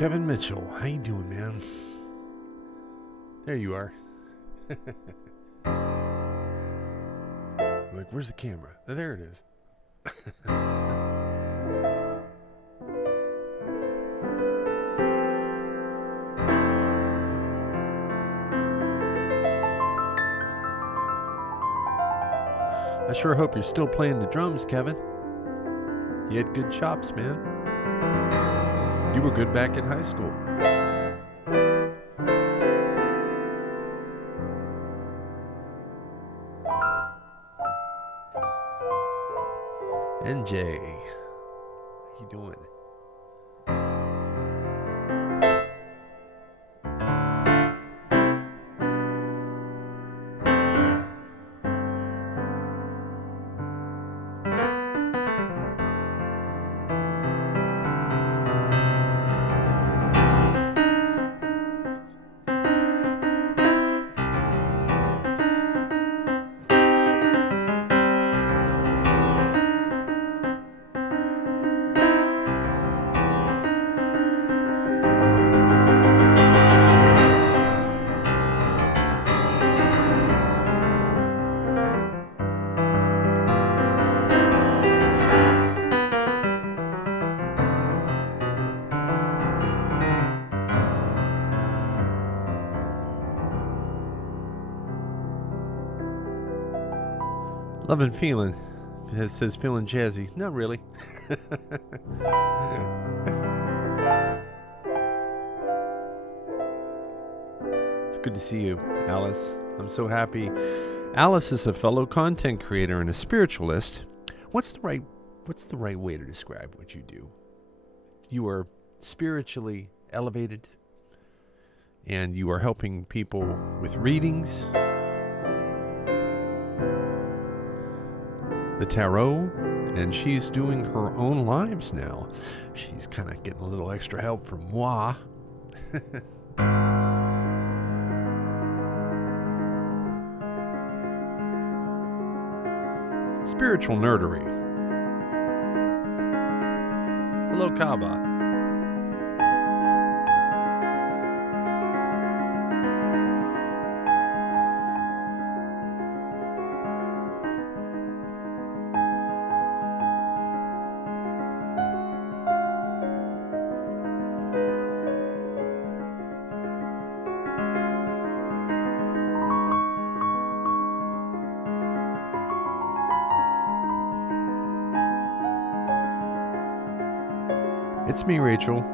Kevin Mitchell, how you doing, man? There you are. Like, where's the camera? Oh, there it is. I sure hope you're still playing the drums, Kevin. You had good chops, man. You were good back in high school. NJ, how you doing? Love and feeling. It says feeling jazzy. Not really. It's good to see you, Alice. I'm so happy. Alice is a fellow content creator and a spiritualist. What's the right way to describe what you do? You are spiritually elevated, and you are helping people with readings, the tarot, and she's doing her own lives now. She's kind of getting a little extra help from moi. Spiritual nerdery. Hello, Kaba. It's me, Rachel.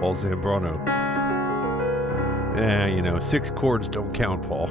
Paul Zambrano. Yeah, 6 chords don't count, Paul.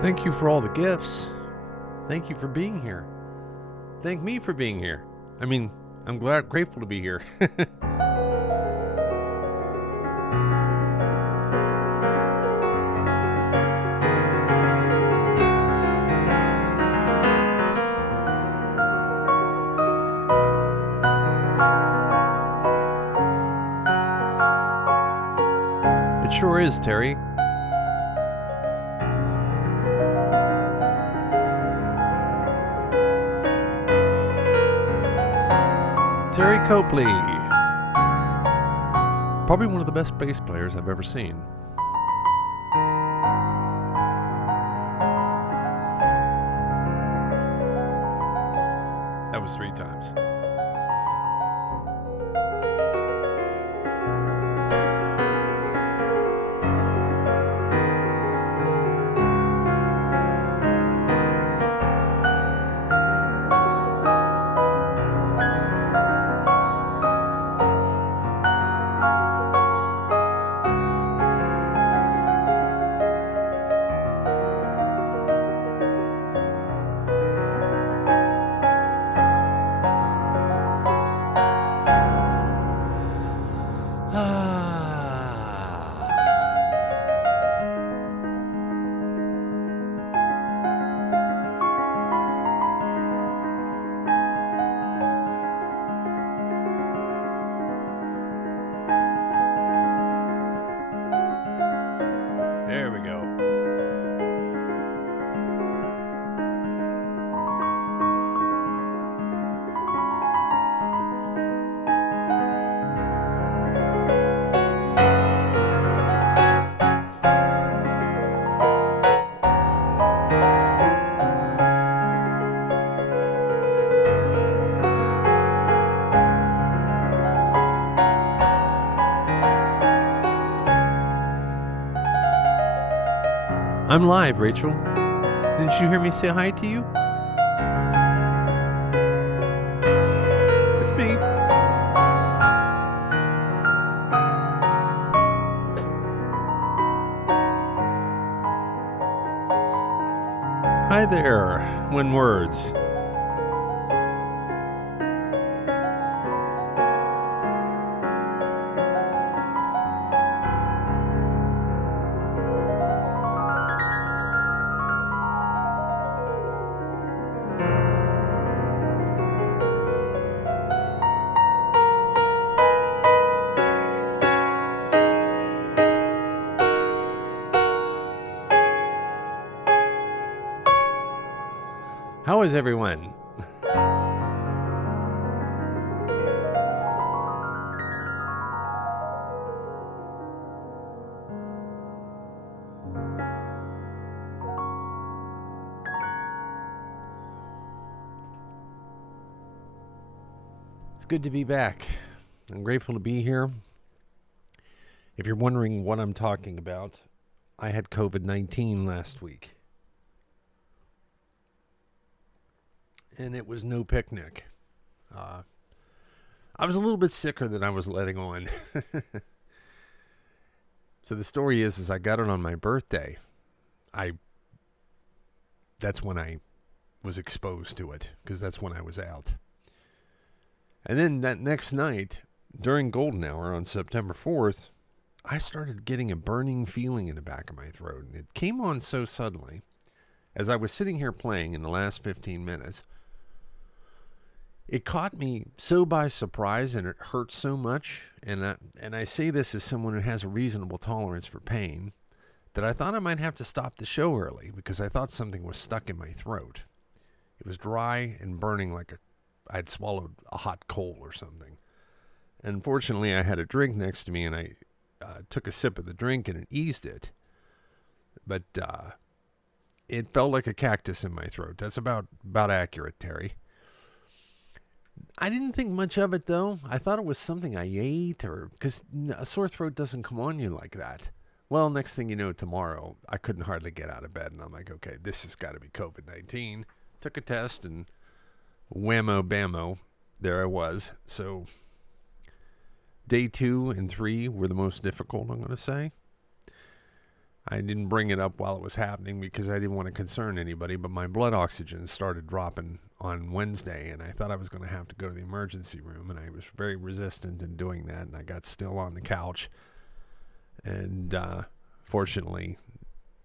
Thank you for all the gifts. Thank you for being here. Thank me for being here. I mean, I'm grateful to be here. It sure is, Terry. Terry Copley. Probably one of the best bass players I've ever seen. That was 3 times. There we go. I'm live, Rachel. Didn't you hear me say hi to you? It's me. Hi there, when words. How is everyone? It's good to be back. I'm grateful to be here. If you're wondering what I'm talking about, I had COVID-19 last week. And it was no picnic. I was a little bit sicker than I was letting on. So the story is I got it on my birthday. That's when I was exposed to it, because that's when I was out. And then that next night, during golden hour on September 4th, I started getting a burning feeling in the back of my throat. And it came on so suddenly. As I was sitting here playing in the last 15 minutes, it caught me so by surprise, and it hurt so much. And I say this as someone who has a reasonable tolerance for pain, that I thought I might have to stop the show early because I thought something was stuck in my throat. It was dry and burning like I'd swallowed a hot coal or something. And unfortunately, I had a drink next to me, and I took a sip of the drink, and it eased it. But it felt like a cactus in my throat. That's about accurate, Terry. I didn't think much of it, though. I thought it was something I ate, or because a sore throat doesn't come on you like that. Well, next thing you know, tomorrow, I couldn't hardly get out of bed, and I'm like, okay, this has got to be COVID-19. Took a test, and whammo bammo, there I was. So day 2 and 3 were the most difficult, I'm going to say. I didn't bring it up while it was happening because I didn't want to concern anybody, but my blood oxygen started dropping on Wednesday, and I thought I was going to have to go to the emergency room, and I was very resistant in doing that, and I got still on the couch. And fortunately,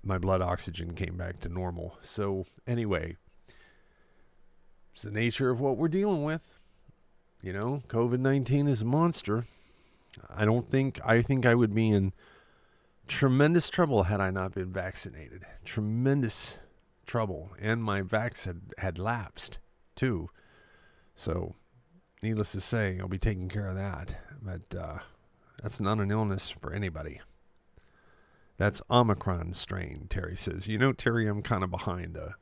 my blood oxygen came back to normal. So anyway, it's the nature of what we're dealing with. You know, COVID-19 is a monster. I think I would be in tremendous trouble had I not been vaccinated. Tremendous trouble. And my vax had lapsed, too. So, needless to say, I'll be taking care of that. But that's not an illness for anybody. That's Omicron strain, Terry says. You know, Terry, I'm kind of behind the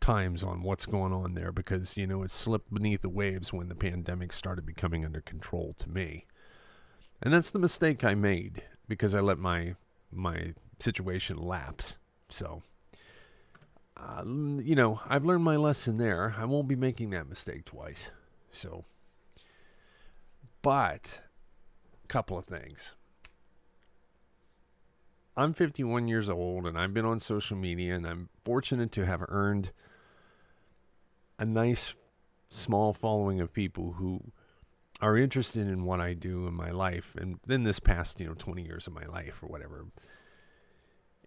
times on what's going on there because, you know, it slipped beneath the waves when the pandemic started becoming under control to me. And that's the mistake I made because I let my situation lapse. So, you know, I've learned my lesson there. I won't be making that mistake twice. So, but a couple of things. I'm 51 years old, and I've been on social media, and I'm fortunate to have earned a nice, small following of people who are interested in what I do in my life, and in this past, 20 years of my life or whatever.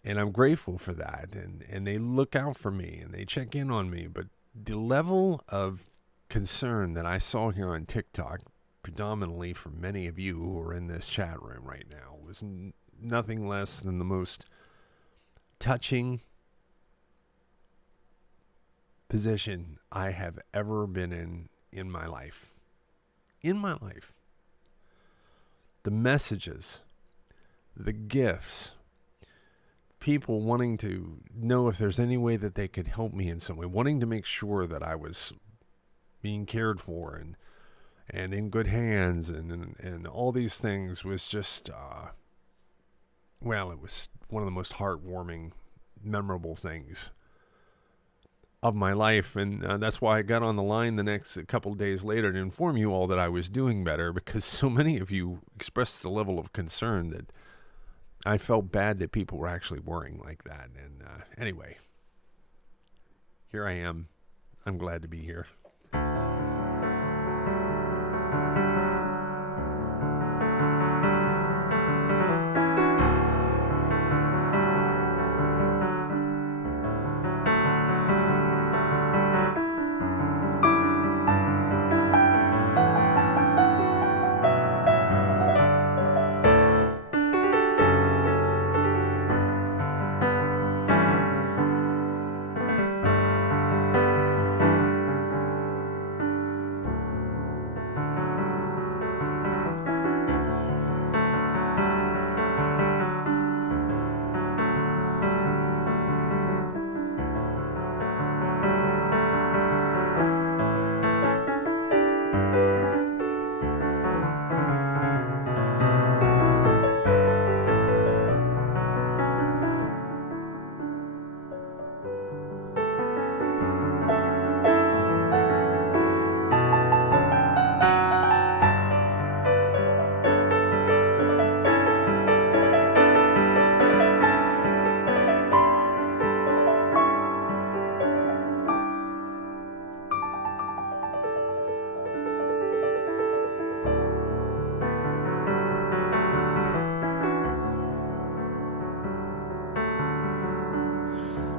And I'm grateful for that, and they look out for me, and they check in on me. But the level of concern that I saw here on TikTok, predominantly from many of you who are in this chat room right now, was nothing less than the most touching position I have ever been in my life. In my life. The messages, the gifts, people wanting to know if there's any way that they could help me in some way, wanting to make sure that I was being cared for and in good hands and all these things was just well, it was one of the most heartwarming, memorable things of my life. And that's why I got on the line the next couple of days later to inform you all that I was doing better, because so many of you expressed the level of concern that I felt bad that people were actually worrying like that. And anyway, here I am. I'm glad to be here.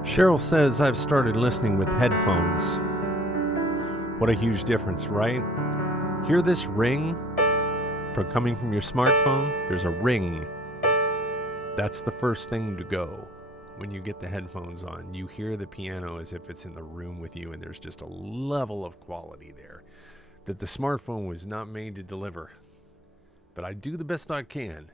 Cheryl says, I've started listening with headphones. What a huge difference, right? Hear this ring coming from your smartphone? There's a ring. That's the first thing to go. When you get the headphones on, you hear the piano as if it's in the room with you, and there's just a level of quality there that the smartphone was not made to deliver. But I do the best I can.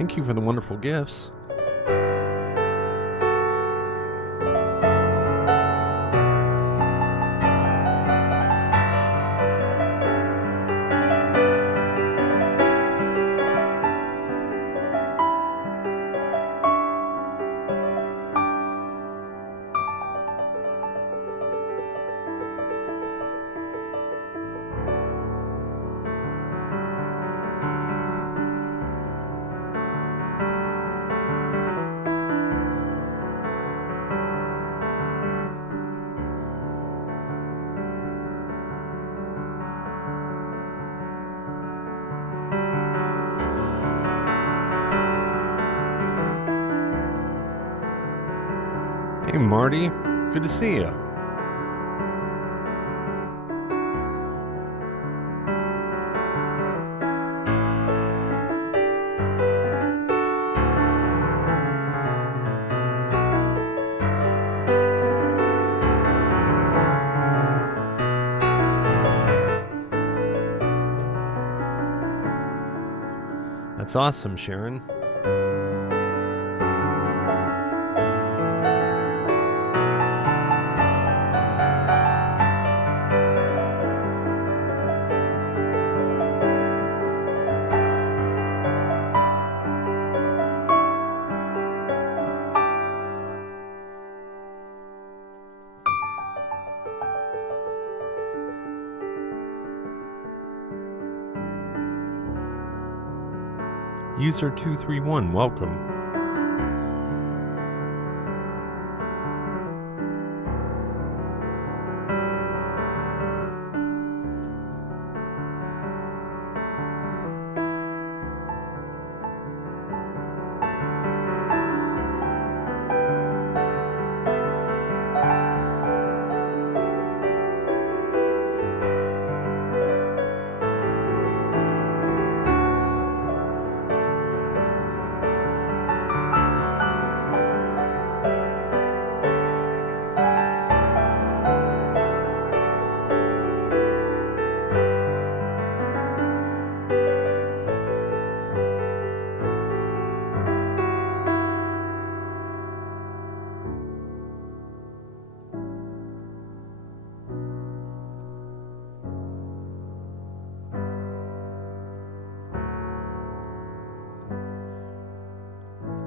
Thank you for the wonderful gifts. Hey, Marty. Good to see you. That's awesome, Sharon. User 231, welcome.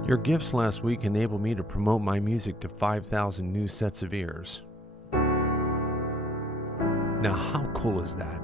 Your gifts last week enabled me to promote my music to 5,000 new sets of ears. Now, how cool is that?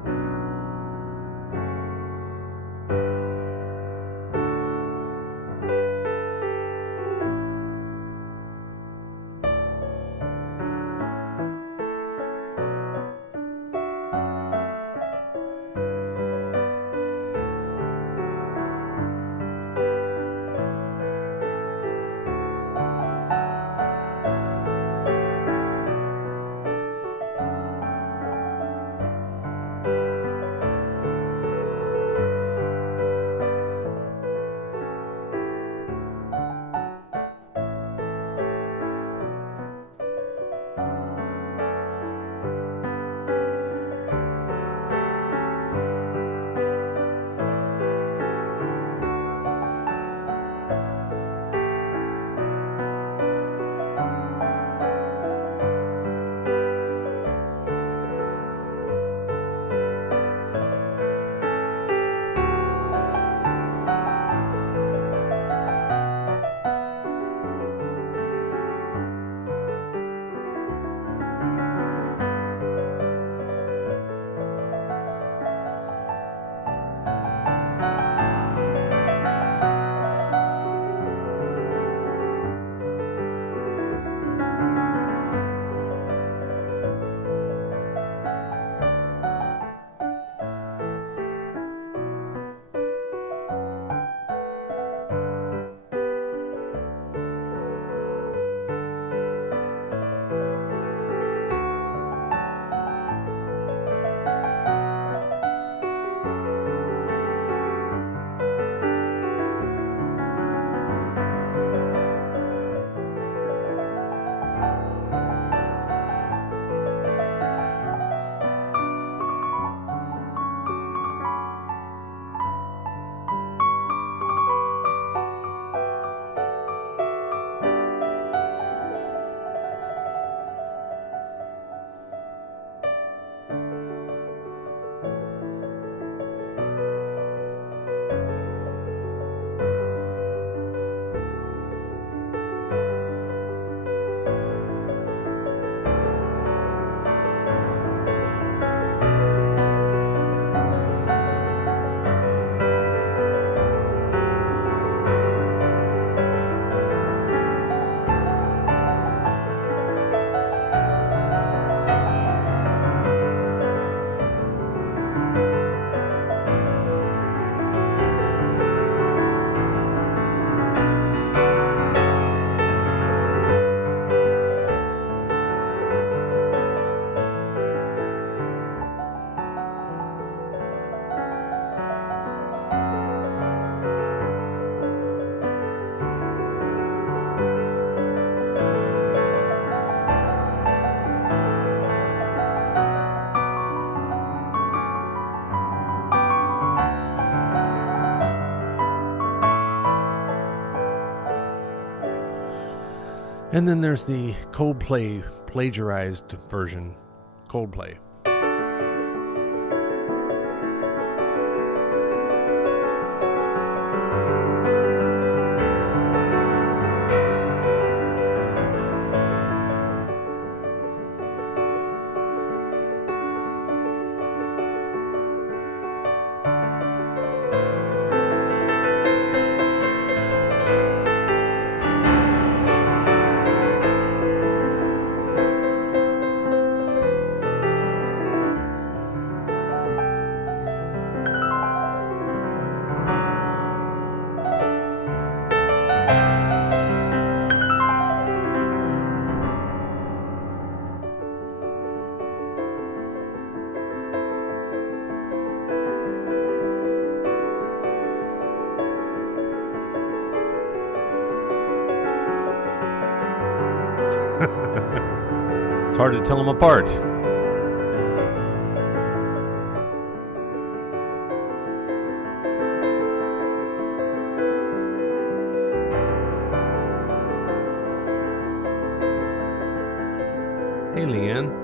And then there's the Coldplay plagiarized version. Coldplay. It's hard to tell them apart. Hey, Leanne.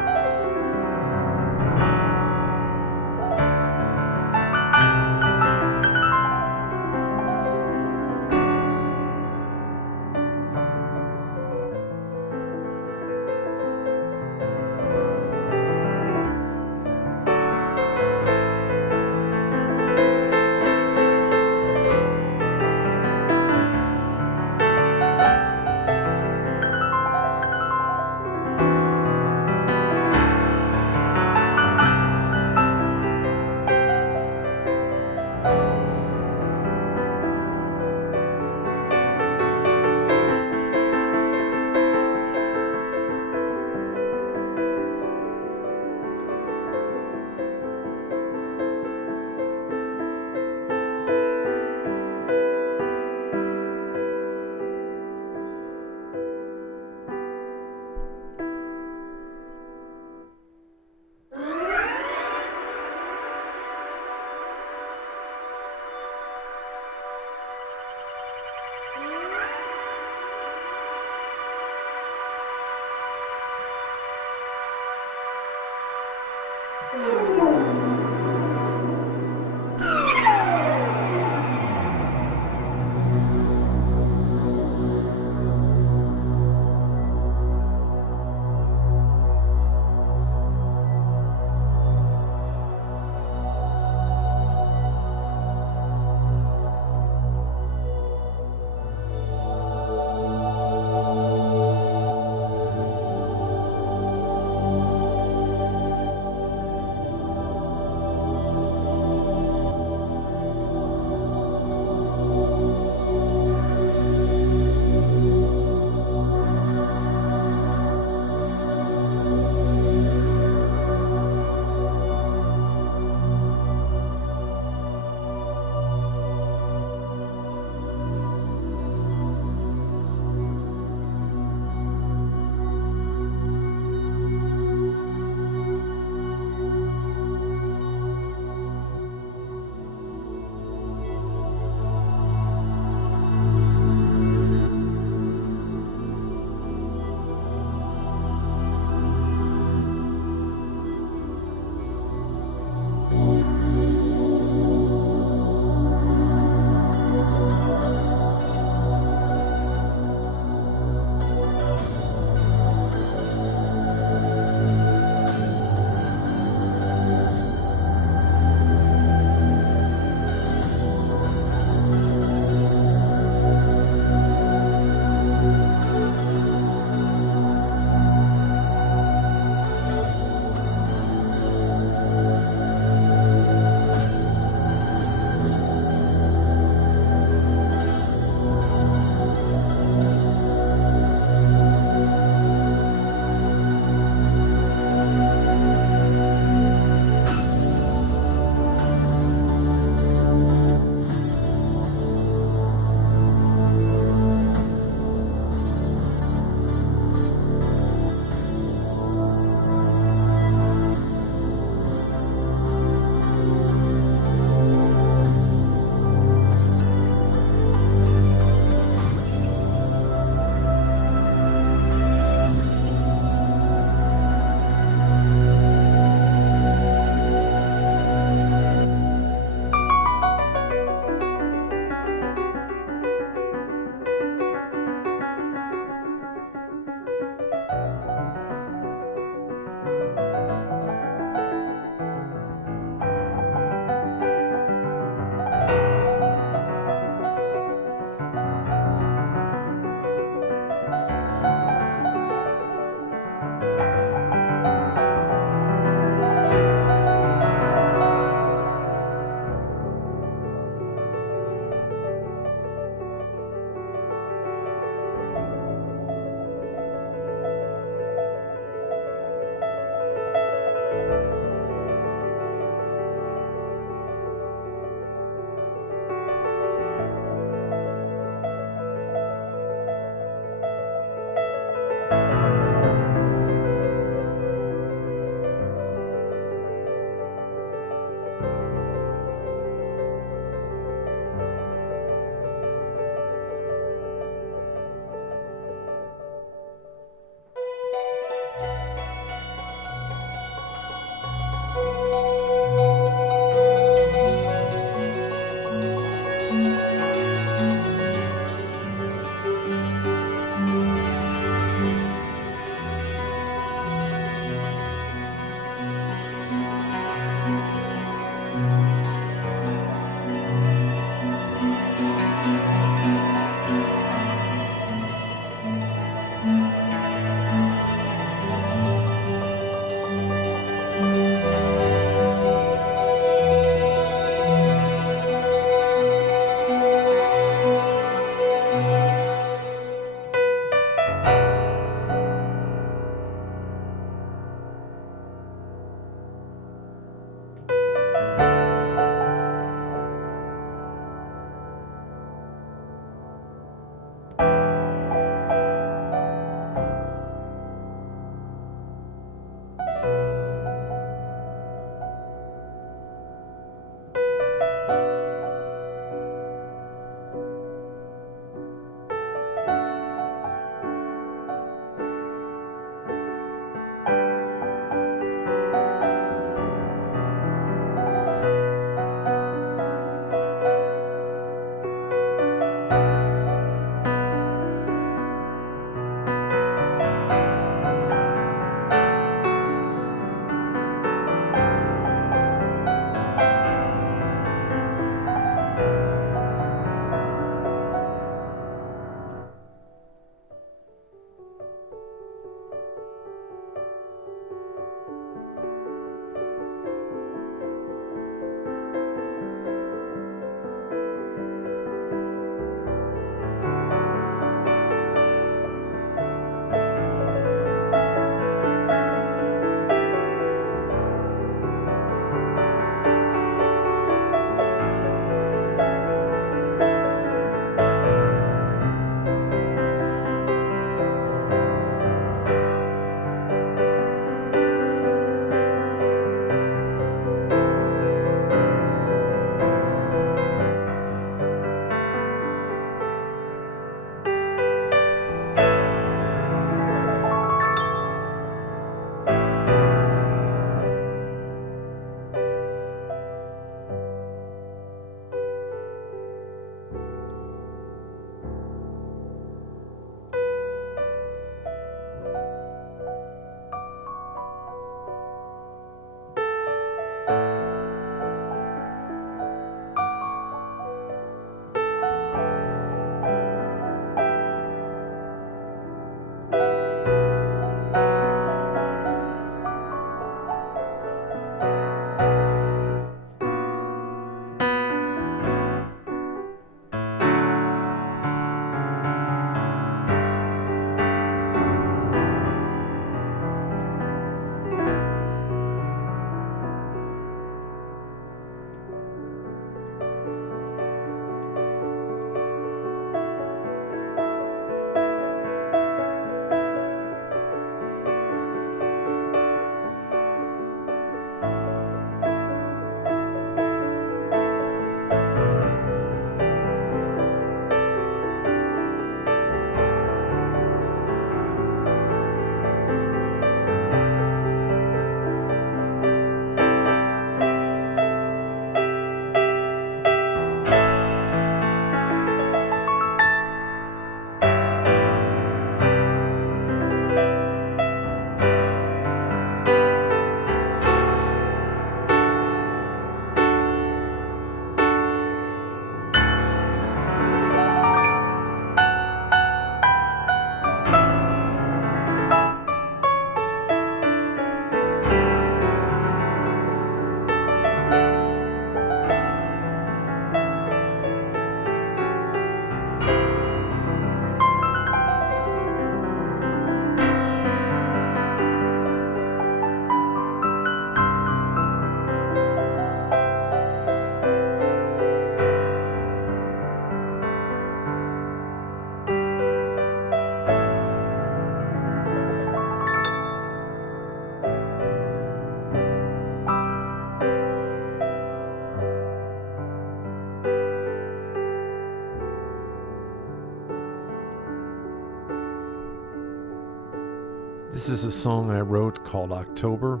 This is a song I wrote called October,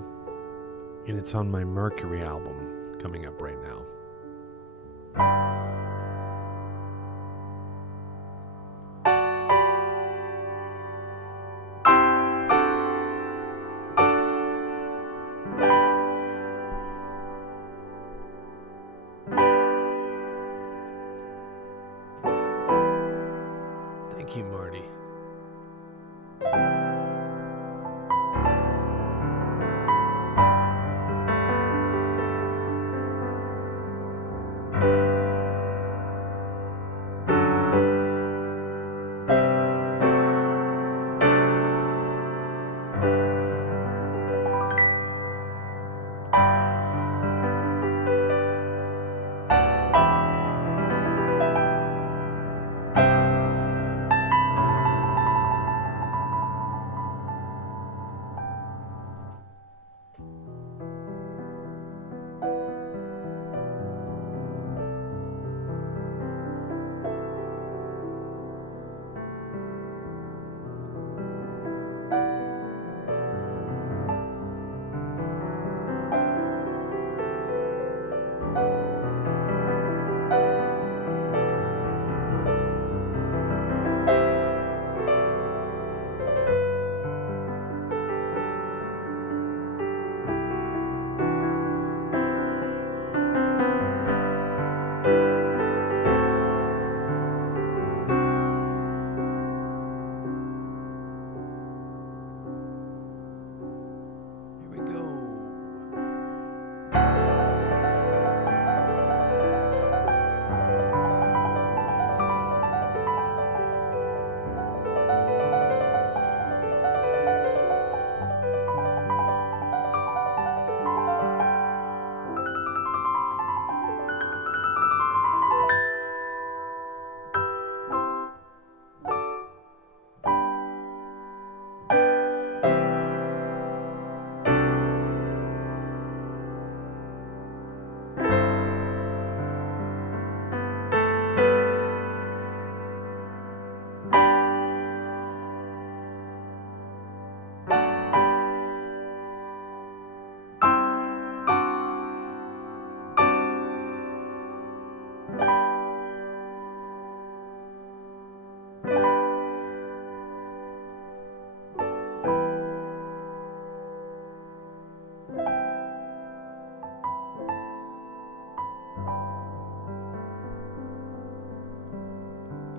and it's on my Mercury album coming up right now. Thank you, Marty.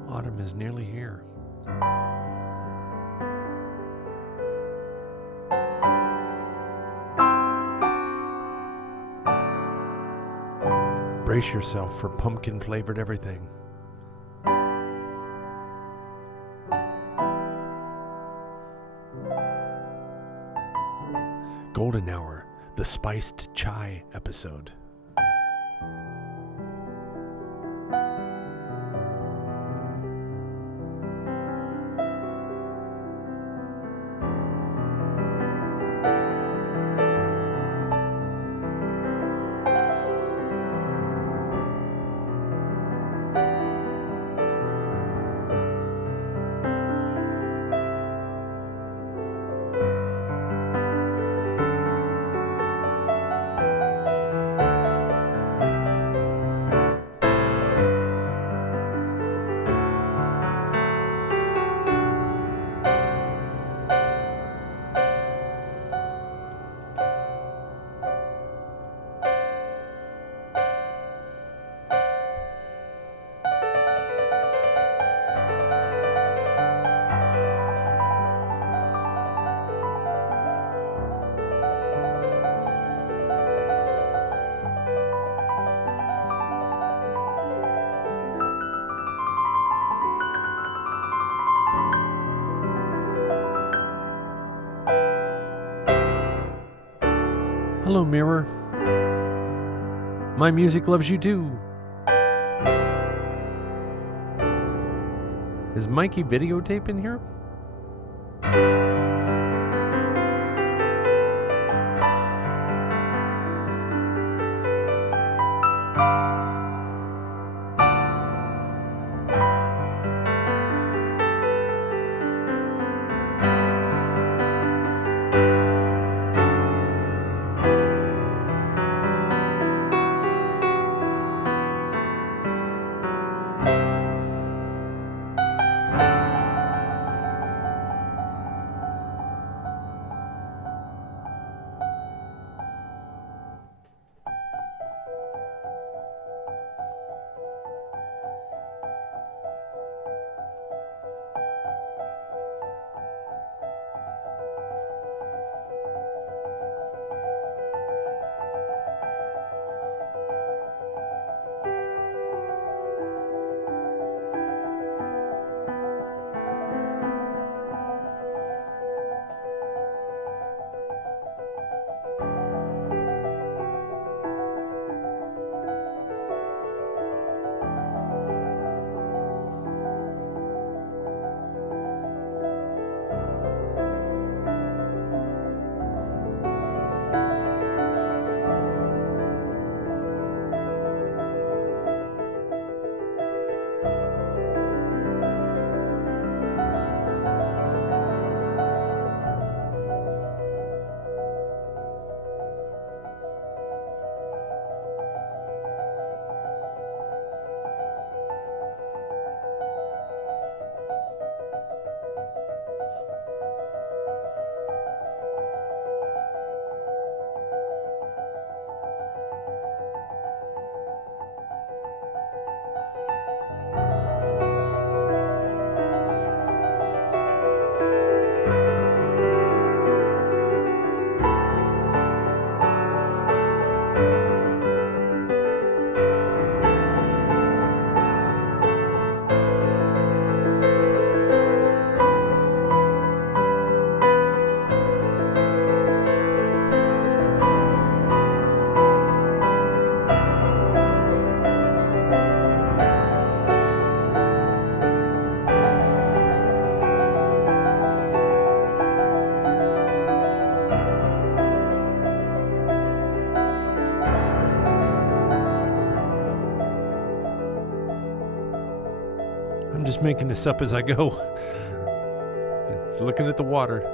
Autumn is nearly here. Brace yourself for pumpkin-flavored everything. Golden Hour, the spiced chai episode. Hello, mirror. My music loves you too. Is Mikey videotape in here? just making this up as I go. Just looking at the water.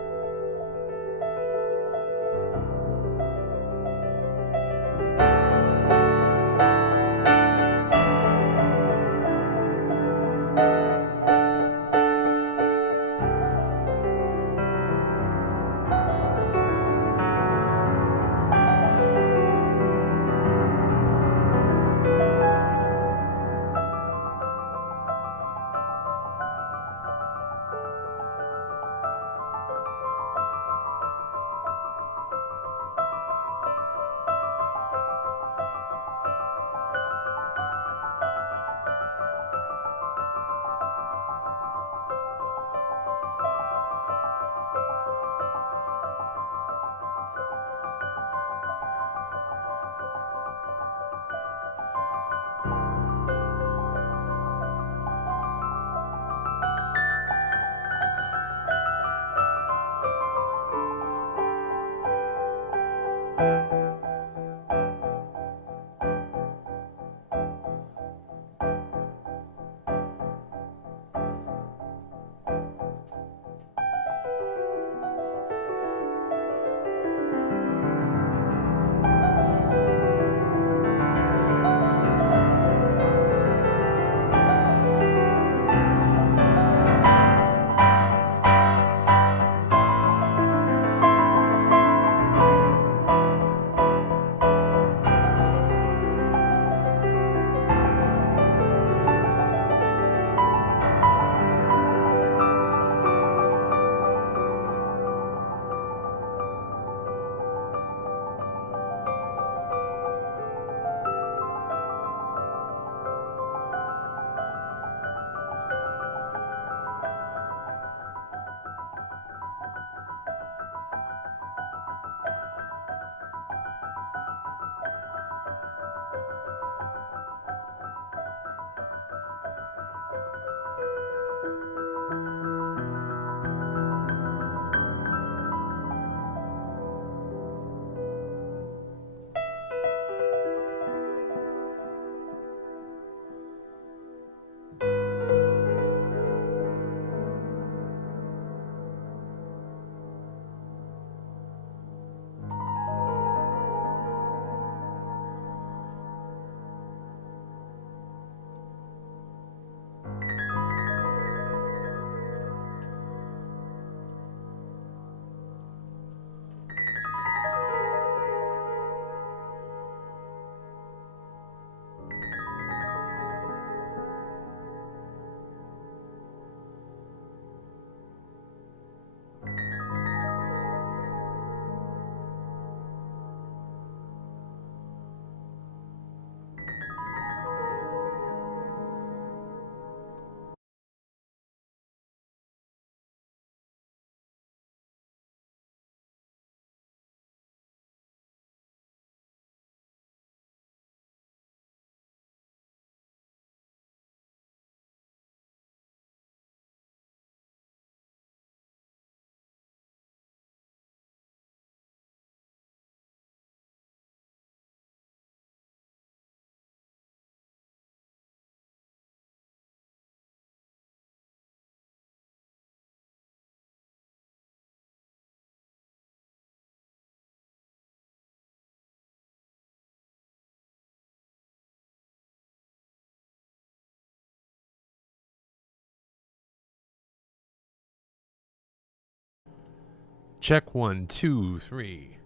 Check 1, 2, 3.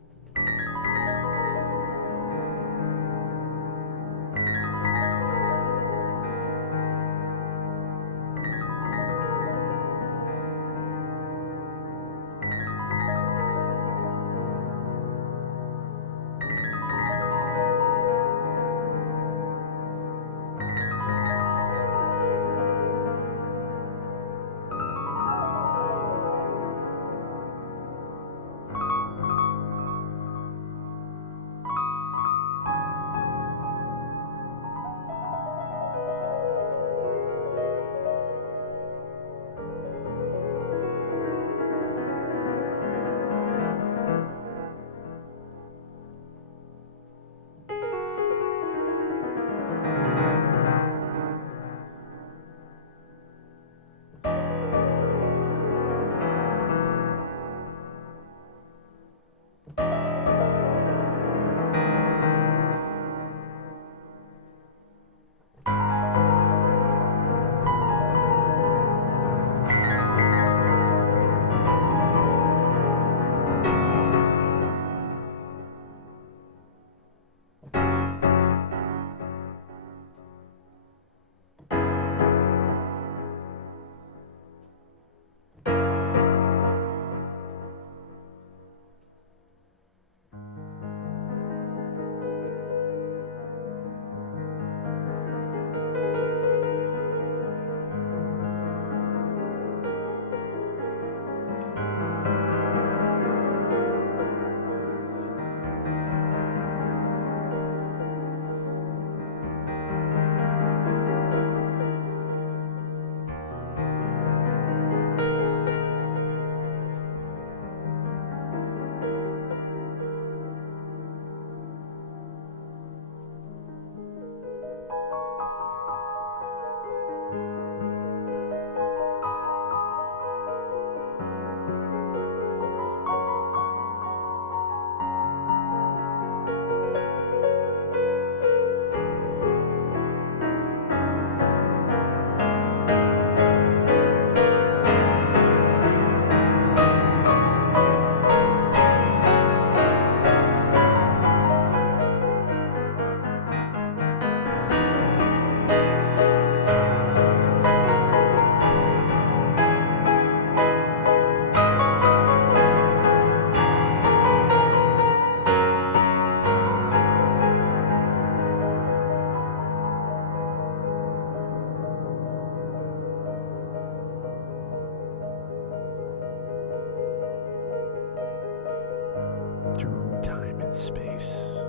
space.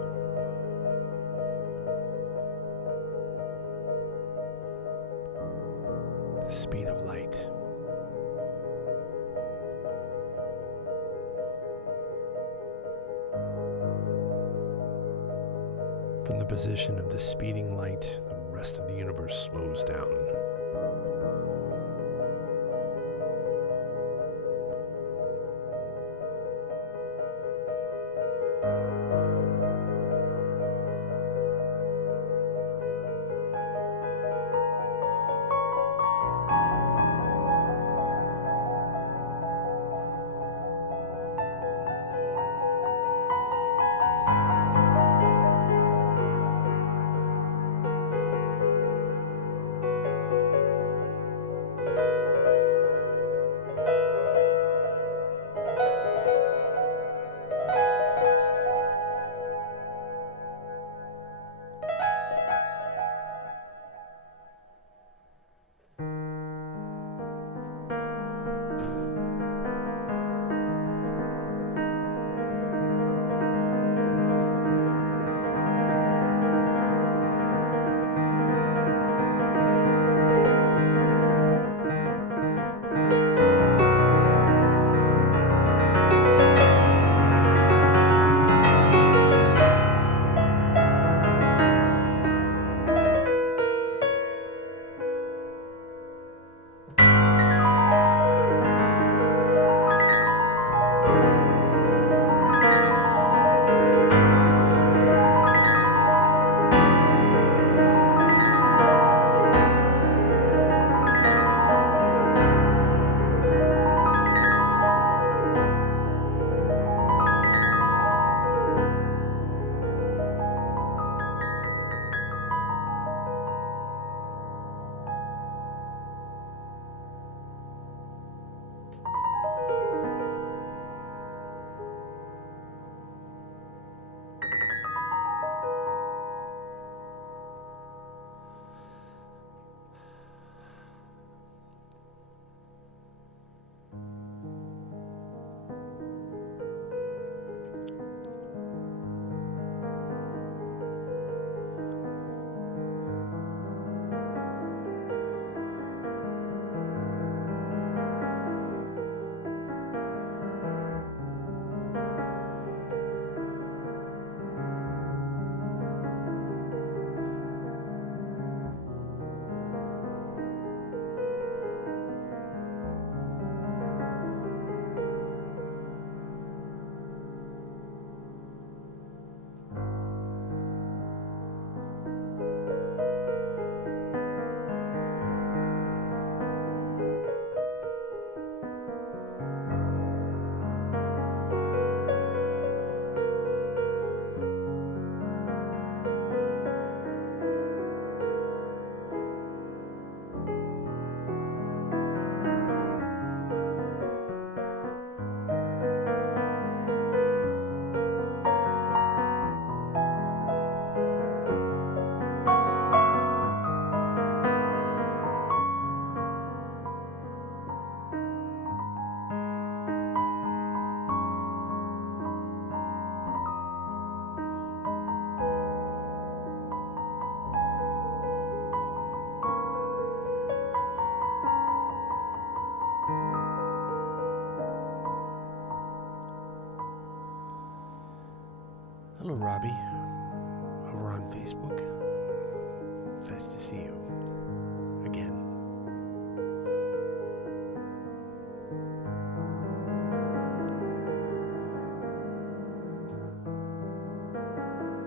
The speed of light. From the position of the speeding light, the rest of the universe slows down. Hello, Robbie, over on Facebook. It's nice to see you again.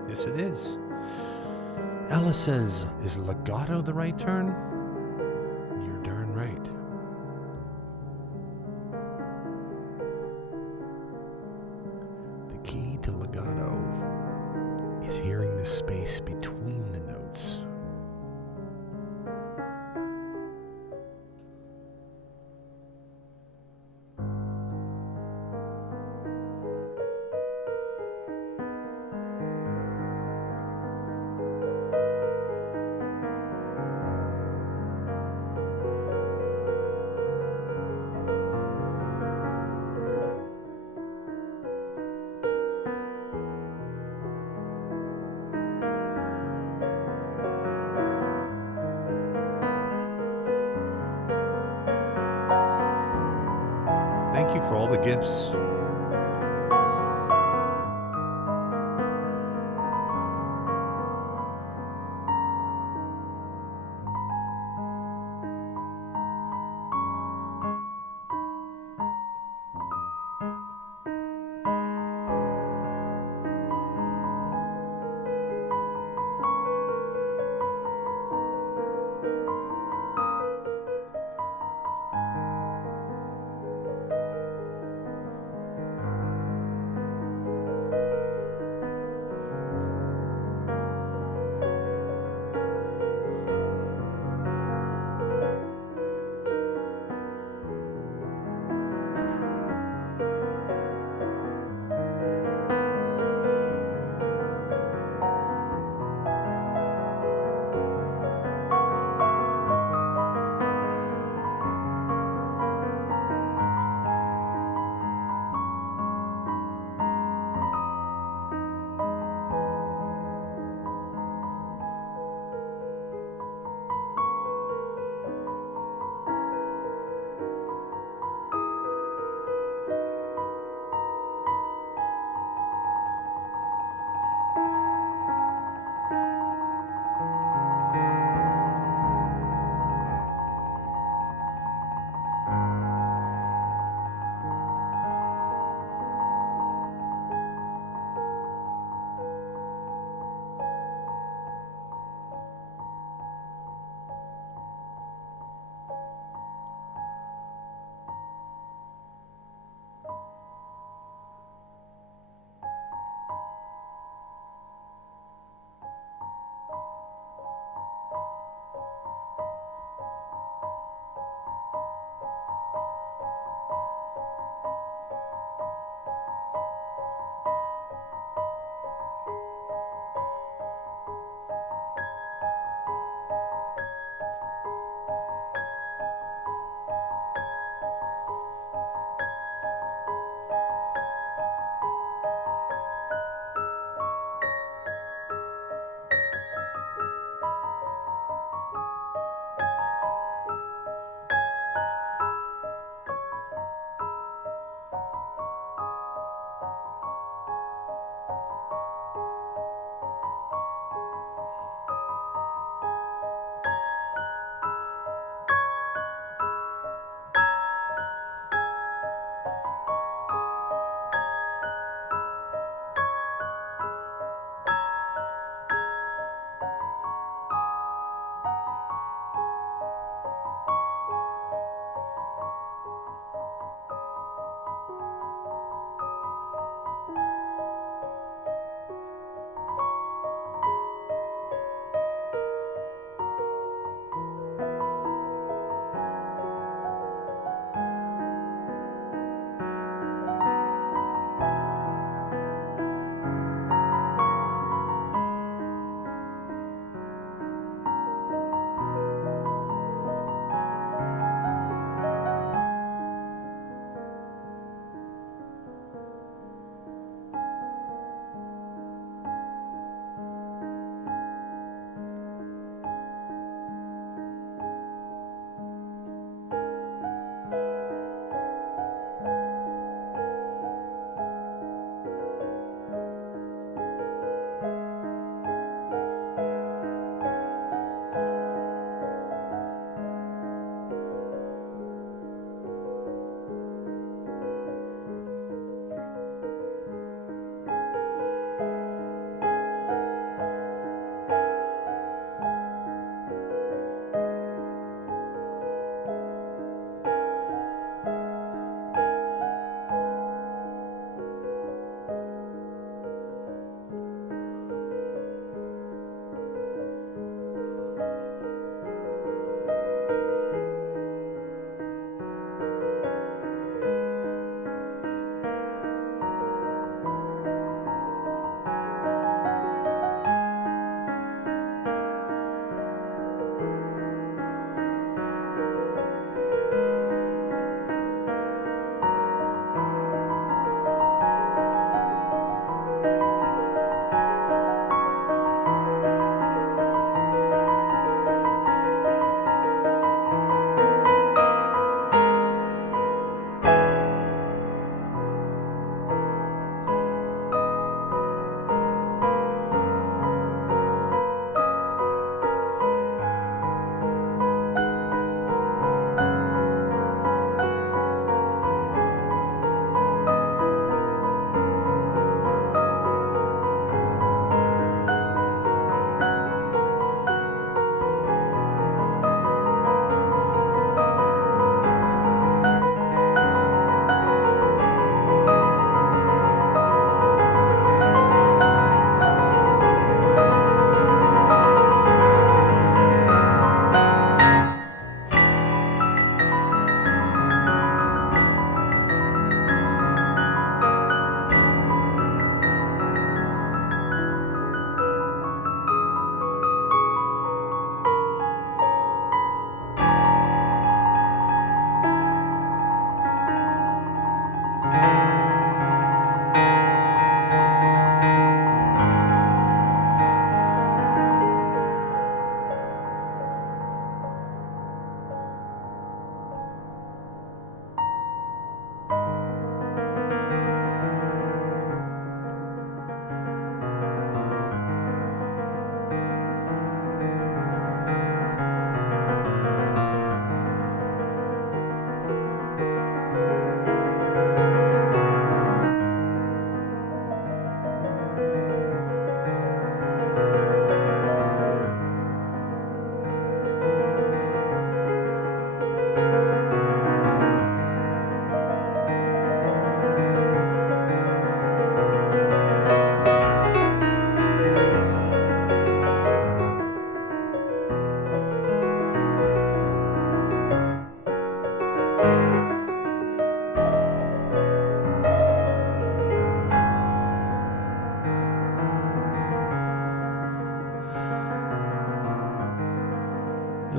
Yes, it is. Alice says, is legato the right turn? You're darn right. The key to legato is hearing the space between the notes. all the gifts.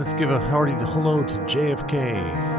Let's give a hearty hello to JFK.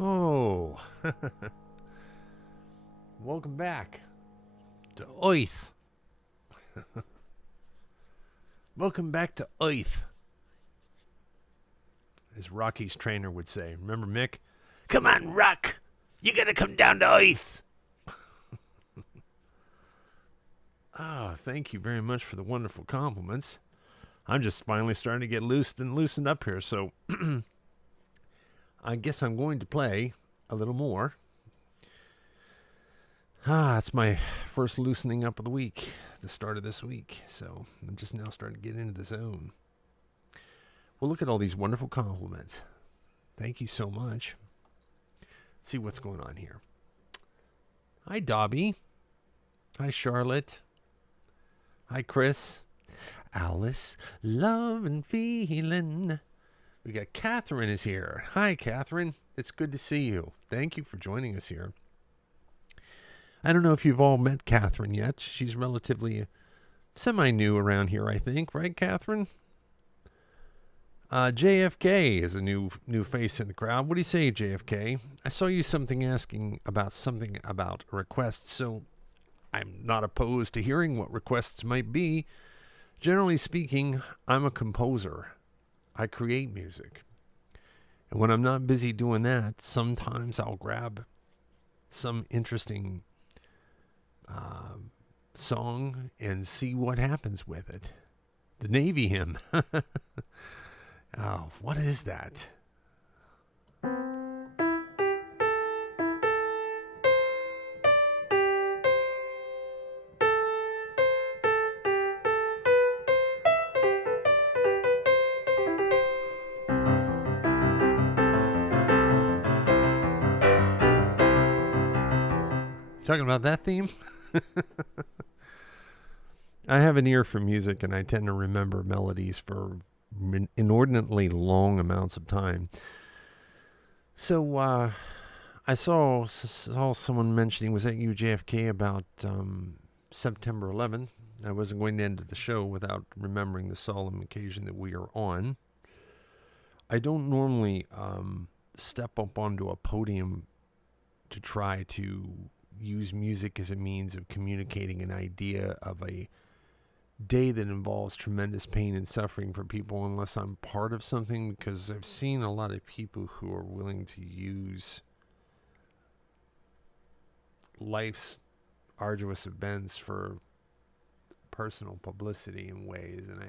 Oh, welcome back to Earth. Welcome back to Earth, as Rocky's trainer would say. Remember Mick? Come on, Rock. You gotta come down to Earth. Oh, thank you very much for the wonderful compliments. I'm just finally starting to get loosened up here, so I guess I'm going to play a little more. It's my first loosening up of the week, the start of this week, so I'm just now starting to get into the zone. Well, look at all these wonderful compliments. Thank you so much. Let's see what's going on here. Hi, Dobby. Hi, Charlotte. Hi, Chris. Alice, love and feeling. We got Catherine is here. Hi, Catherine. It's good to see you. Thank you for joining us here. I don't know if you've all met Catherine yet. She's relatively semi-new around here, I think. Right, Catherine? JFK is a new face in the crowd. What do you say, JFK? I saw you asking about something about requests, so I'm not opposed to hearing what requests might be. Generally speaking, I'm a composer. I create music. And when I'm not busy doing that, sometimes I'll grab some interesting song and see what happens with it. The Navy hymn. Oh, what is that? Talking about that theme? I have an ear for music, and I tend to remember melodies for inordinately long amounts of time. So I saw someone mentioning, was that you, JFK, about September 11th. I wasn't going to end the show without remembering the solemn occasion that we are on. I don't normally step up onto a podium to try to use music as a means of communicating an idea of a day that involves tremendous pain and suffering for people unless I'm part of something, because I've seen a lot of people who are willing to use life's arduous events for personal publicity in ways, and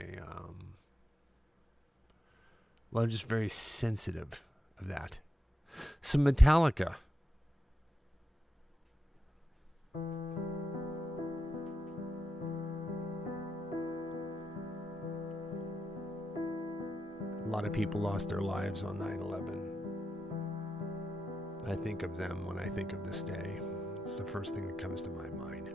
I'm just very sensitive of that. Some Metallica. A lot of people lost their lives on 9/11. I think of them when I think of this day. It's the first thing that comes to my mind.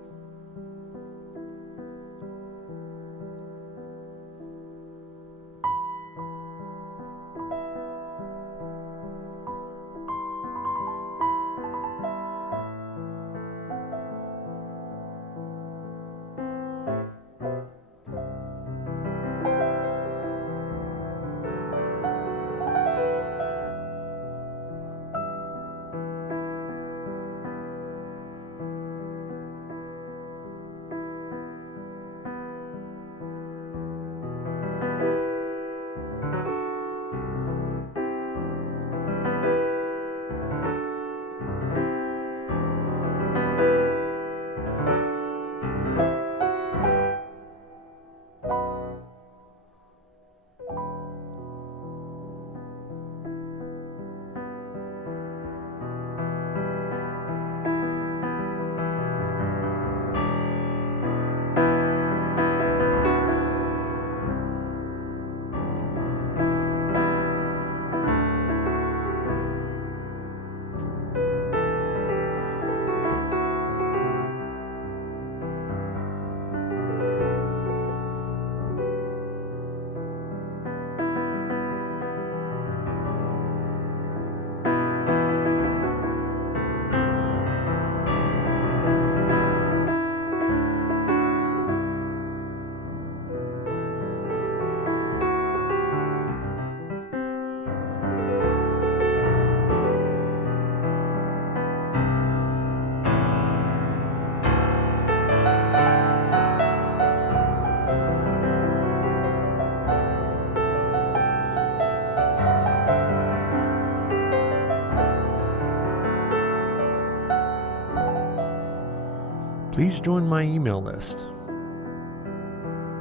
Please join my email list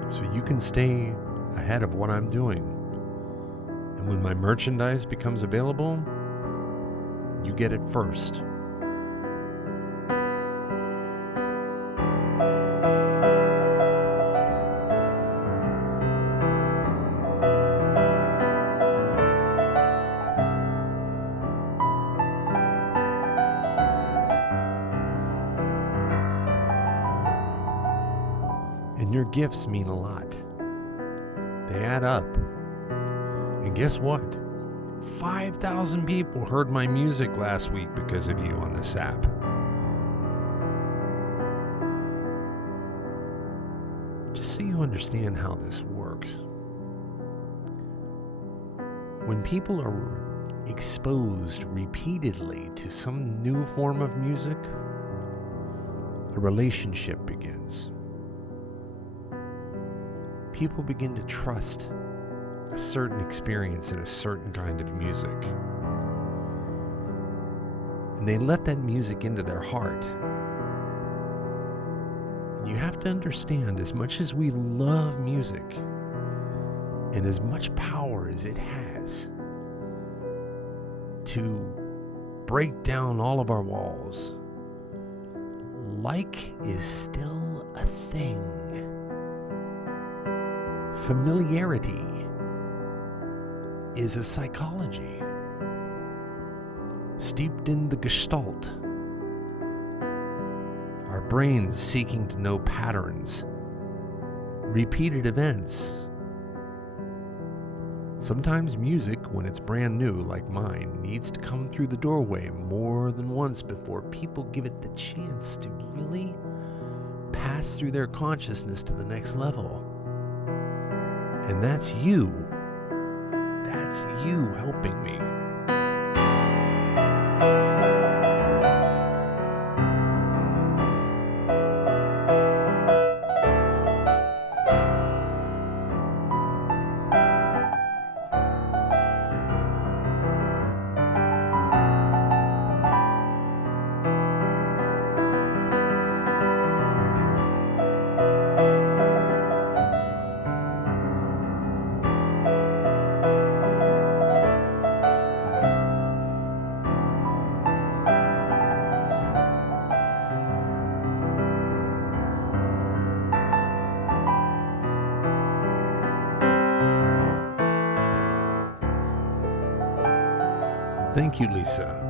so you can stay ahead of what I'm doing. And when my merchandise becomes available, you get it first. And your gifts mean a lot. They add up. And guess what? 5,000 people heard my music last week because of you on this app. Just so you understand how this works. When people are exposed repeatedly to some new form of music, a relationship begins. People begin to trust a certain experience in a certain kind of music. And they let that music into their heart. And you have to understand, as much as we love music, and as much power as it has to break down all of our walls, like is still a thing. Familiarity is a psychology steeped in the Gestalt. Our brains seeking to know patterns, repeated events. Sometimes music, when it's brand new, like mine, needs to come through the doorway more than once before people give it the chance to really pass through their consciousness to the next level. And that's you. That's you helping me. Thank you, Lisa.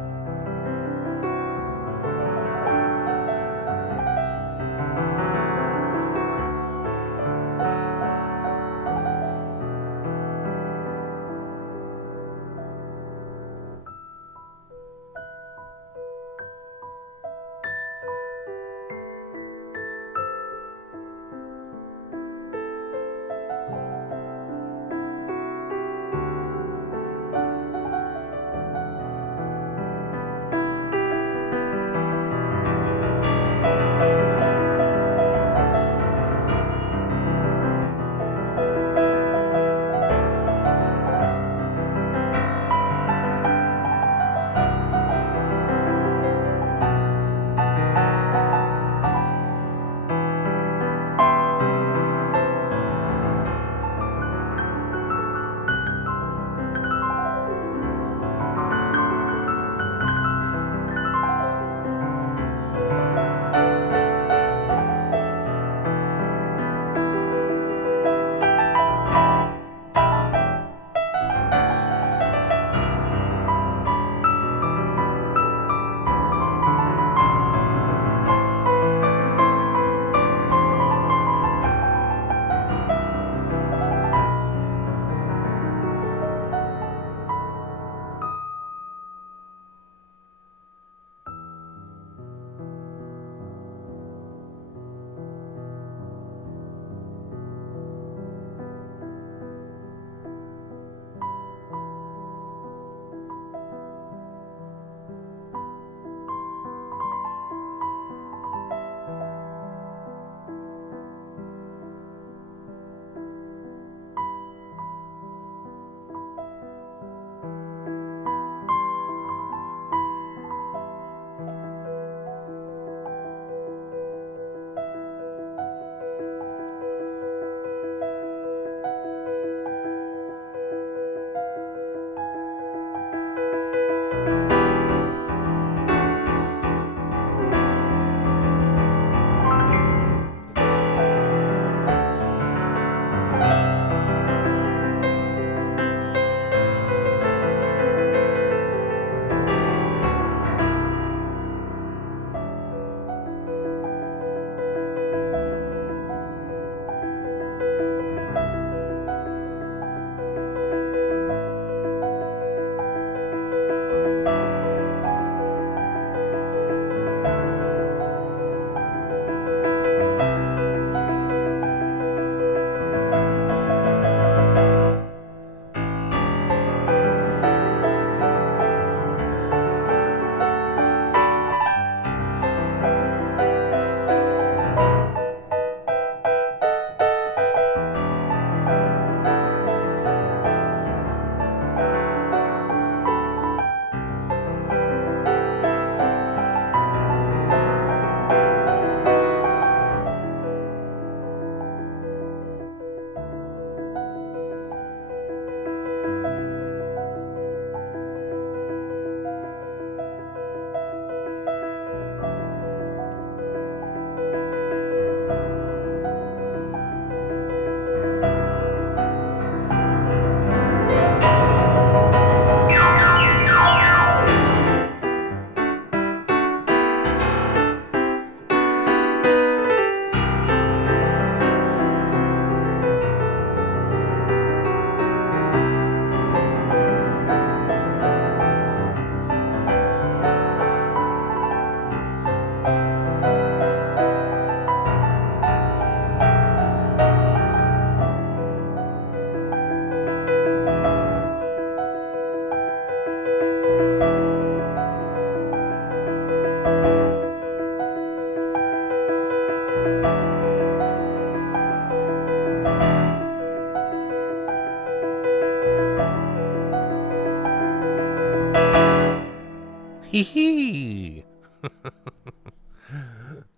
Hee hee.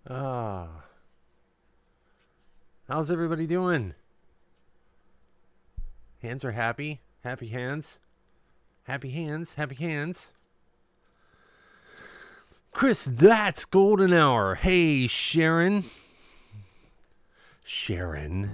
Ah. How's everybody doing? Hands are happy. Happy hands. Happy hands. Happy hands. Chris, that's golden hour. Hey, Sharon. Sharon.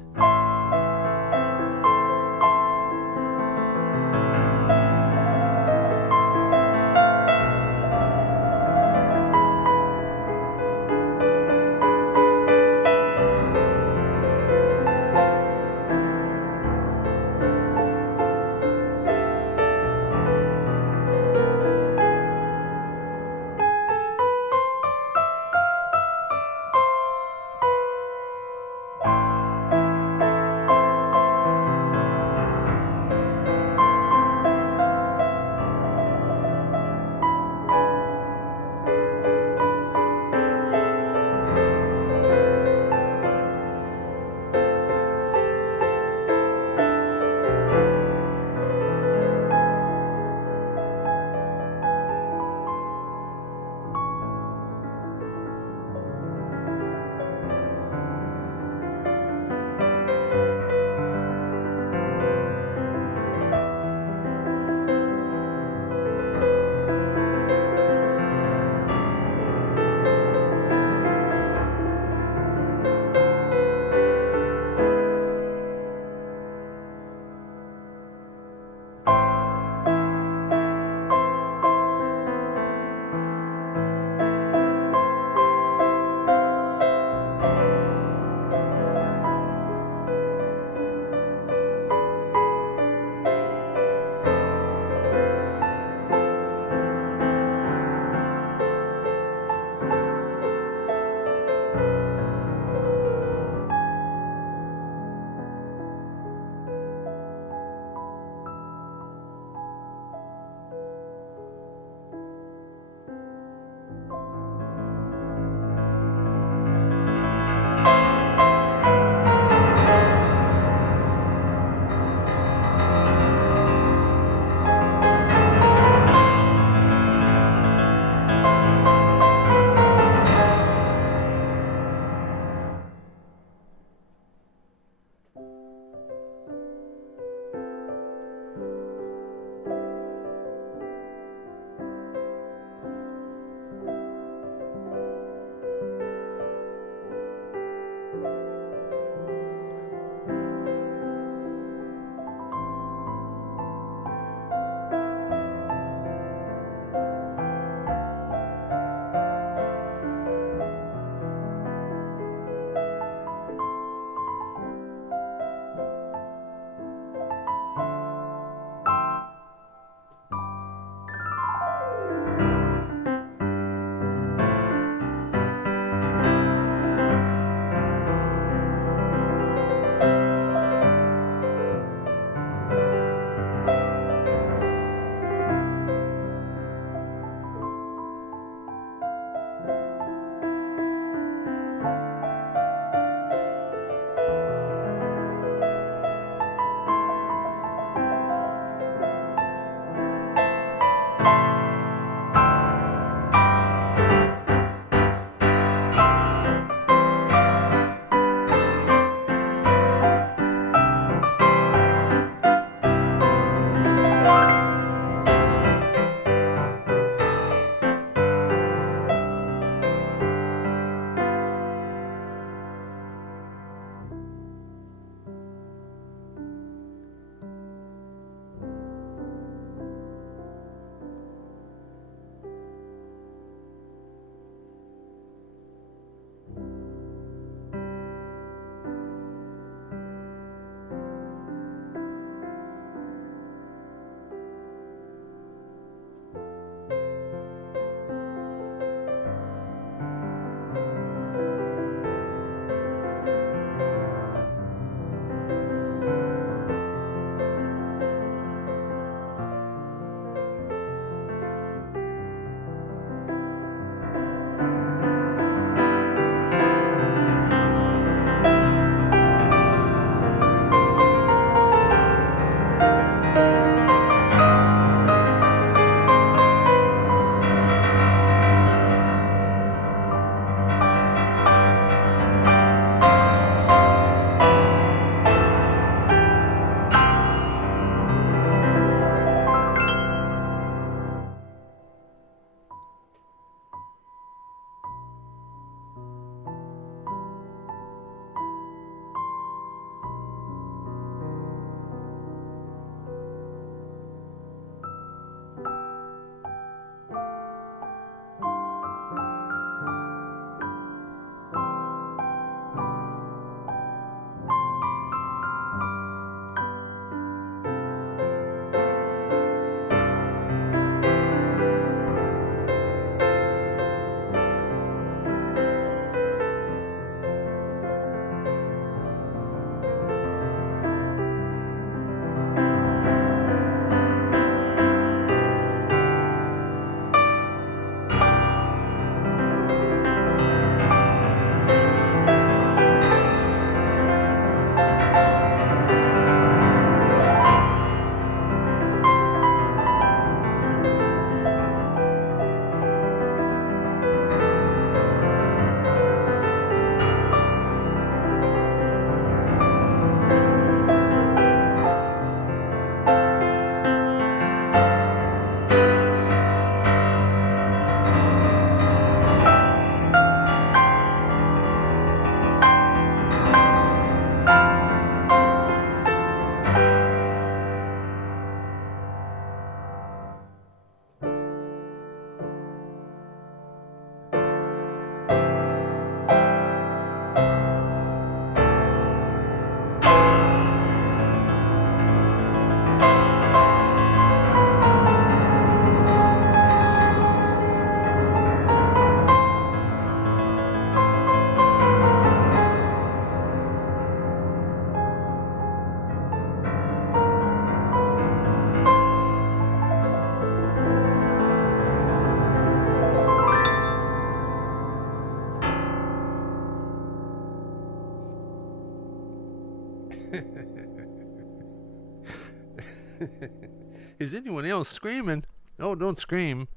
Is anyone else screaming? Oh, don't scream.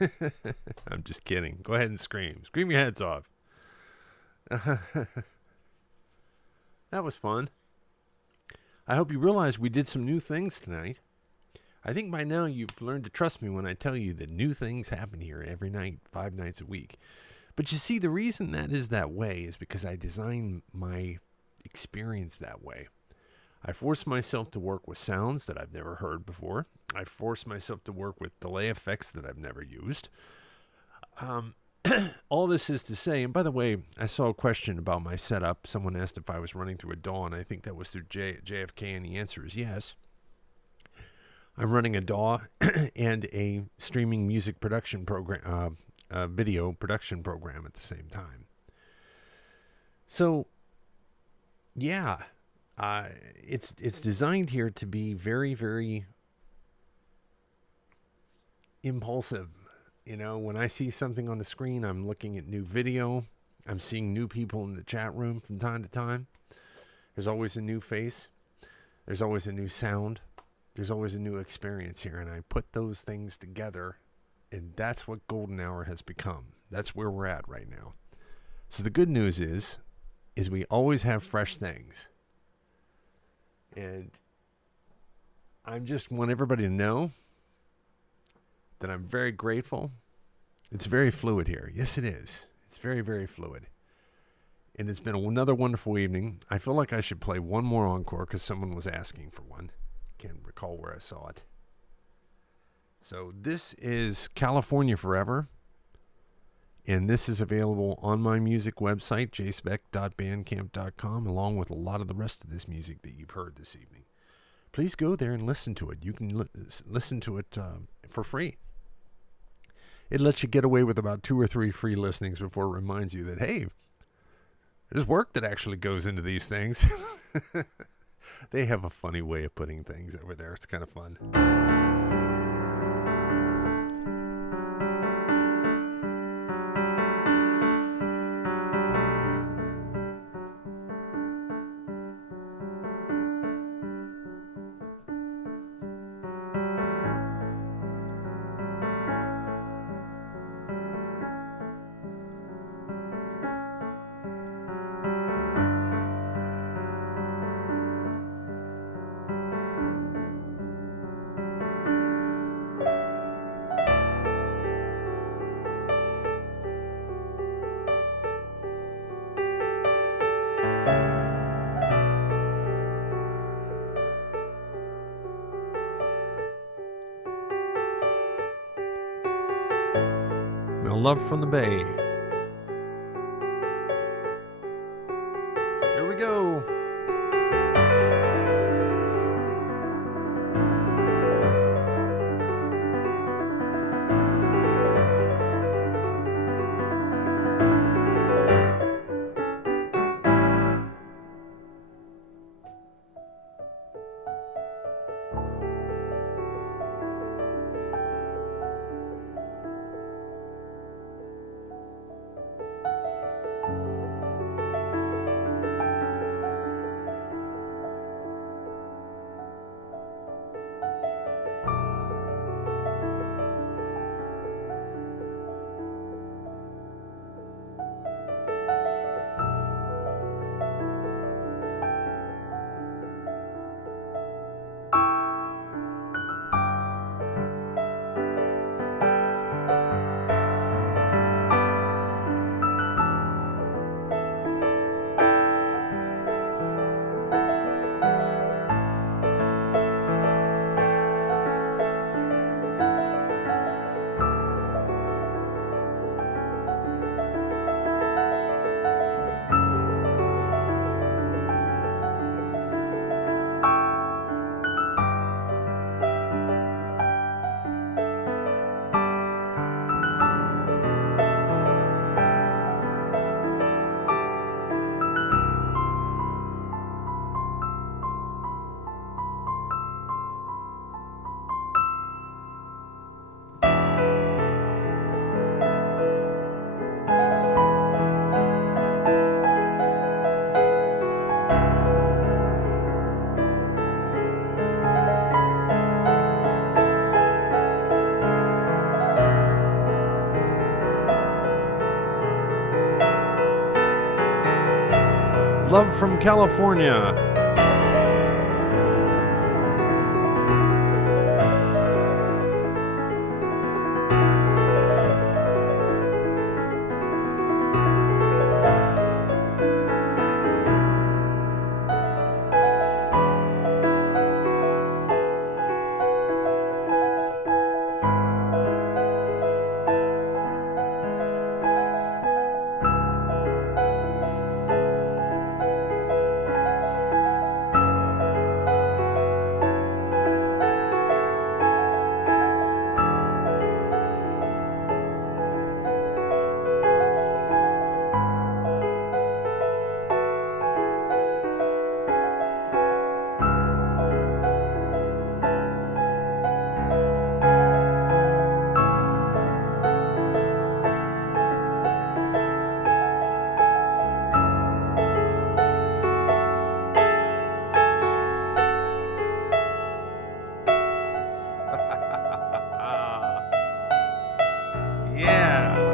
I'm just kidding. Go ahead and scream. Scream your heads off. That was fun. I hope you realize we did some new things tonight. I think by now you've learned to trust me when I tell you that new things happen here every night, 5 nights a week. But you see, the reason that is that way is because I design my experience that way. I force myself to work with sounds that I've never heard before. I force myself to work with delay effects that I've never used. All this is to say, and by the way, I saw a question about my setup. Someone asked if I was running through a DAW, and I think that was through JFK, and the answer is yes. I'm running a DAW and a streaming music production program, video production program at the same time. So, yeah, it's designed here to be very, very impulsive. You know, when I see something on the screen, I'm looking at new video. I'm seeing new people in the chat room from time to time. There's always a new face. There's always a new sound. There's always a new experience here. And I put those things together, and that's what Golden Hour has become. That's where we're at right now. So the good news is we always have fresh things. And I just want everybody to know that I'm very grateful. It's very fluid here. Yes, it is. It's very, very fluid. And it's been another wonderful evening. I feel like I should play one more encore because someone was asking for one. Can't recall where I saw it. So this is California Forever. And this is available on my music website, jspec.bandcamp.com, along with a lot of the rest of this music that you've heard this evening. Please go there and listen to it. You can listen to it for free. It lets you get away with about 2 or 3 free listenings before it reminds you that, hey, there's work that actually goes into these things. They have a funny way of putting things over there. It's kind of fun. Love from the Bay. Here we go. Love from California. Yeah.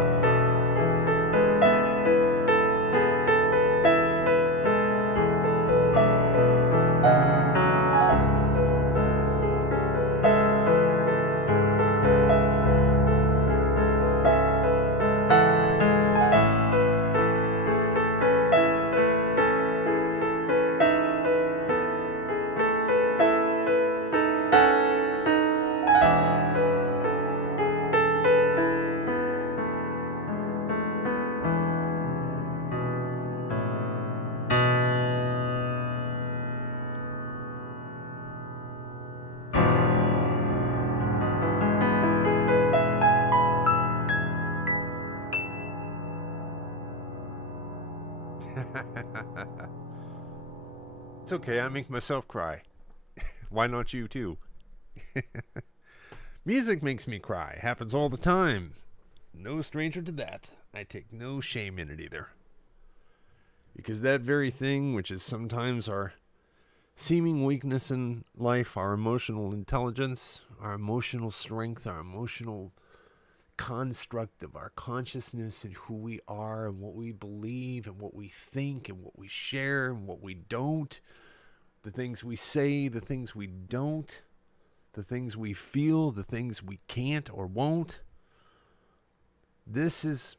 It's okay, I make myself cry. Why not you too? Music makes me cry. Happens all the time. No stranger to that. I take no shame in it either. Because that very thing, which is sometimes our seeming weakness in life, our emotional intelligence, our emotional strength, our emotional construct of our consciousness and who we are and what we believe and what we think and what we share and what we don't, the things we say, the things we don't, the things we feel, the things we can't or won't. This is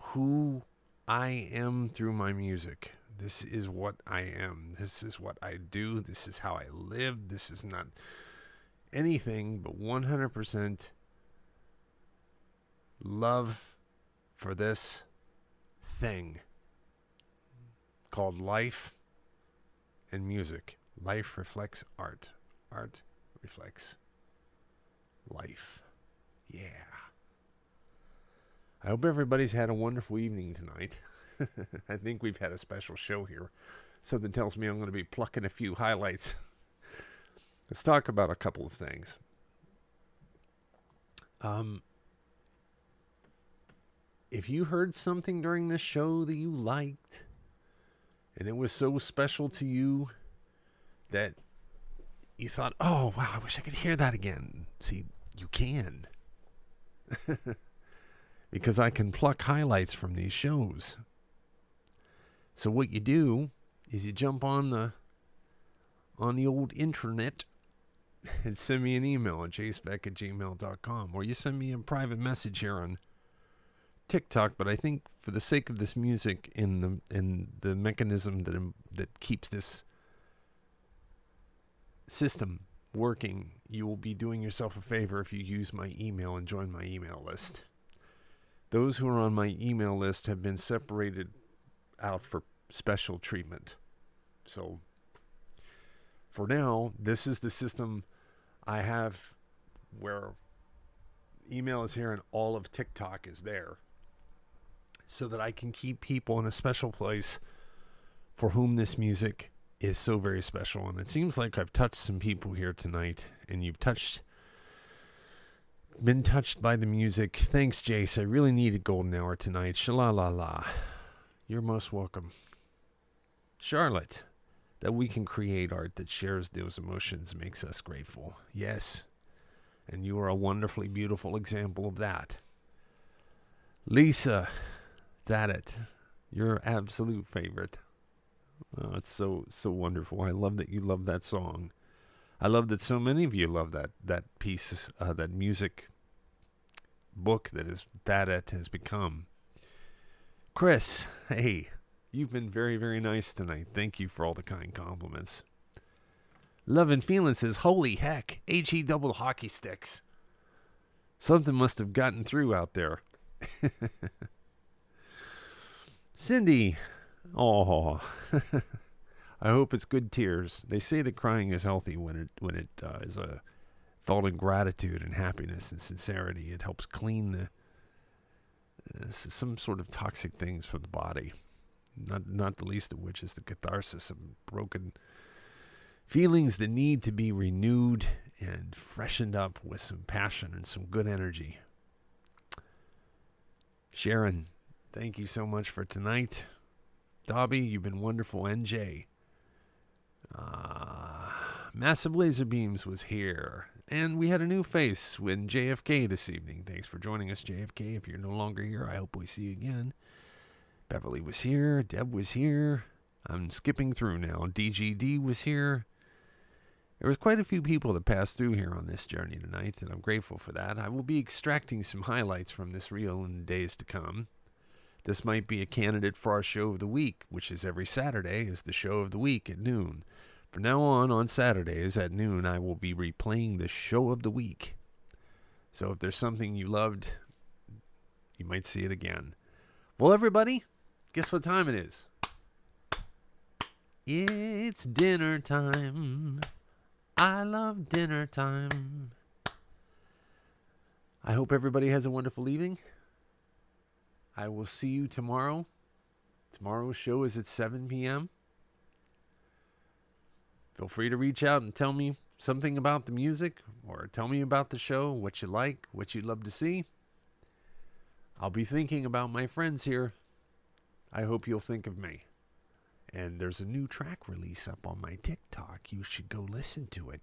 who I am through my music. This is what I am. This is what I do. This is how I live. This is not anything but 100% love for this thing called life and music. Life reflects art. Art reflects life. Yeah. I hope everybody's had a wonderful evening tonight. I think we've had a special show here. Something tells me I'm going to be plucking a few highlights. Let's talk about a couple of things. If you heard something during this show that you liked, and it was so special to you that you thought, oh, wow, I wish I could hear that again. See, you can. Because I can pluck highlights from these shows. So what you do is you jump on the old internet and send me an email at jspeck@gmail.com, or you send me a private message here on TikTok. But I think for the sake of this music and the mechanism that keeps this system working, you will be doing yourself a favor if you use my email and join my email list. Those who are on my email list have been separated out for special treatment. So for now, this is the system I have where email is here and all of TikTok is there, so that I can keep people in a special place for whom this music is so very special. And it seems like I've touched some people here tonight, and you've been touched by the music. Thanks, Jace. I really needed golden hour tonight. Shalala. You're most welcome. Charlotte, that we can create art that shares those emotions makes us grateful. Yes. And you are a wonderfully beautiful example of that. Lisa, that it. Your absolute favorite. Oh, it's so wonderful. I love that you love that song. I love that so many of you love that piece, that music book that it has become. Chris, hey, you've been very, very nice tonight. Thank you for all the kind compliments. Love and Feeling says, holy heck, HE double hockey sticks. Something must have gotten through out there. Cindy, oh, I hope it's good tears. They say that crying is healthy when it is felt in gratitude and happiness and sincerity. It helps clean some sort of toxic things from the body. Not the least of which is the catharsis of broken feelings that need to be renewed and freshened up with some passion and some good energy. Sharon, thank you so much for tonight. Dobby, you've been wonderful. NJ. Massive Laser Beams was here. And we had a new face with JFK this evening. Thanks for joining us, JFK. If you're no longer here, I hope we see you again. Beverly was here. Deb was here. I'm skipping through now. DGD was here. There was quite a few people that passed through here on this journey tonight, and I'm grateful for that. I will be extracting some highlights from this reel in the days to come. This might be a candidate for our show of the week, which is every Saturday is the show of the week at noon. From now on Saturdays at noon, I will be replaying the show of the week. So if there's something you loved, you might see it again. Well, everybody, guess what time it is? It's dinner time. I love dinner time. I hope everybody has a wonderful evening. I will see you tomorrow. Tomorrow's show is at 7 p.m. Feel free to reach out and tell me something about the music or tell me about the show, what you like, what you'd love to see. I'll be thinking about my friends here. I hope you'll think of me. And there's a new track release up on my TikTok. You should go listen to it.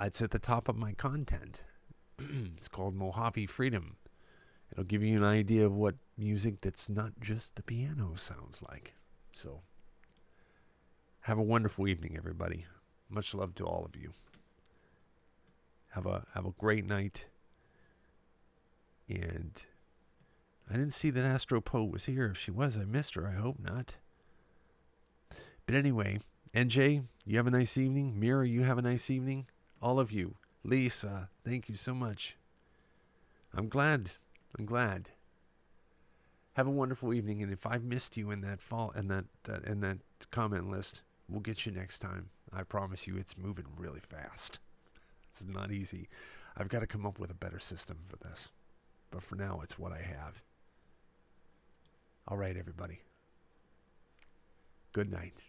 It's at the top of my content. It's called Mojave Freedom. It'll give you an idea of what music that's not just the piano sounds like. So, have a wonderful evening, everybody. Much love to all of you. Have a great night. And I didn't see that Astro Poe was here. If she was, I missed her. I hope not. But anyway, NJ, you have a nice evening. Mira, you have a nice evening. All of you. Lisa, thank you so much. I'm glad. Have a wonderful evening. And if I've missed you in that comment list, we'll get you next time. I promise you, it's moving really fast. It's not easy. I've got to come up with a better system for this. But for now, it's what I have. All right, everybody. Good night.